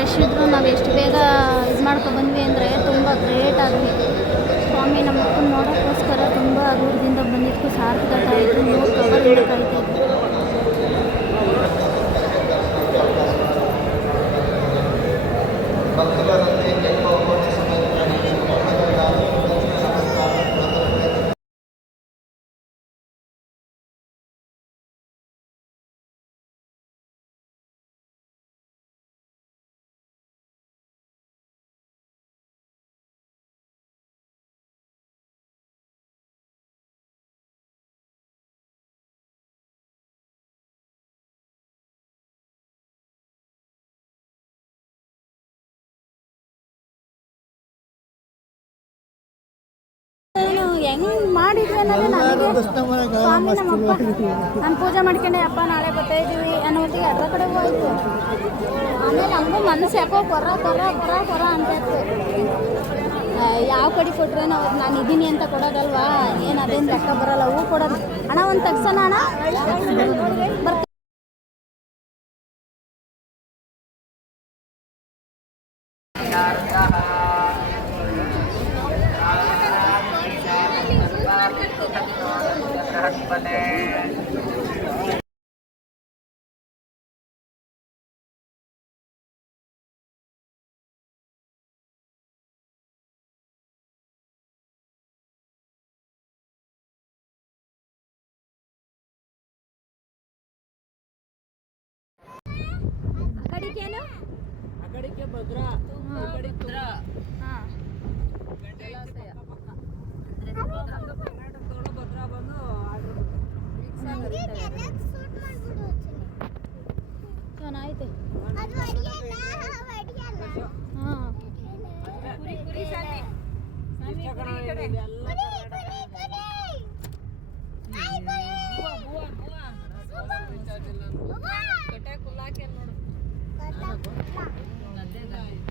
Rush ಇದ್ದರೂ ನಾವು ಎಷ್ಟು ಬೇಗ ಇದು ಮಾಡ್ಕೊ ಬಂದ್ವಿ ಅಂದರೆ ತುಂಬ ಗ್ರೇಟ್ ಆದ್ವಿ. ಸ್ವಾಮಿ ನಮ್ಮ ಮಕ್ಕಳು ನೋಡೋಕ್ಕೋಸ್ಕರ ತುಂಬ ದೂರದಿಂದ ಬಂದಿದ್ದಕ್ಕೂ ಸಾರ್ಥಕ ಆಯಿತು. 3 ಅವರಿಂದ ಕಾಯ್ತಾ ಇದ್ವಿ. ಹೆಂಗೆ ಮಾಡಿದ್ವಿ ಅನ್ನೋದೇ ನನಗೆ ಸ್ವಾಮಿ ನಮ್ಮಪ್ಪ ನಾನು ಪೂಜೆ ಮಾಡ್ಕೊಂಡೆ ಅಪ್ಪ ನಾಳೆ ಬರ್ತಾ ಇದ್ದೀವಿ ಅನ್ನೋ ಹೊತ್ತಿಗೆ ಅರ್ಧ ಕಡೆ ಹೋಯ್ತು. ಆಮೇಲೆ ನಮಗೂ ಮನಸ್ಸು ಯಾಕೋ ಕೊರ ಅಂತ ಇತ್ತು. ಯಾವ ಕಡೆ ಕೊಟ್ಟರೆ ನಾನು ಇದ್ದೀನಿ ಅಂತ ಕೊಡೋದಲ್ವಾ, ಏನು ಅದೇನು ಲೆಕ್ಕ ಬರೋಲ್ಲ. ಹೂ ಕೊಡೋದು ಅಣ್ಣ ಒಂದು ತಗ್ಸೋಣ ಅಣ್ಣ ಬರ್ತೀನಿ. ಅಕಡಿಕೆ ಭದ್ರಾ ಭದ್ರಾ ಬಂದು ಚೆನ್ನಾಯ್ತು. ನೋಡು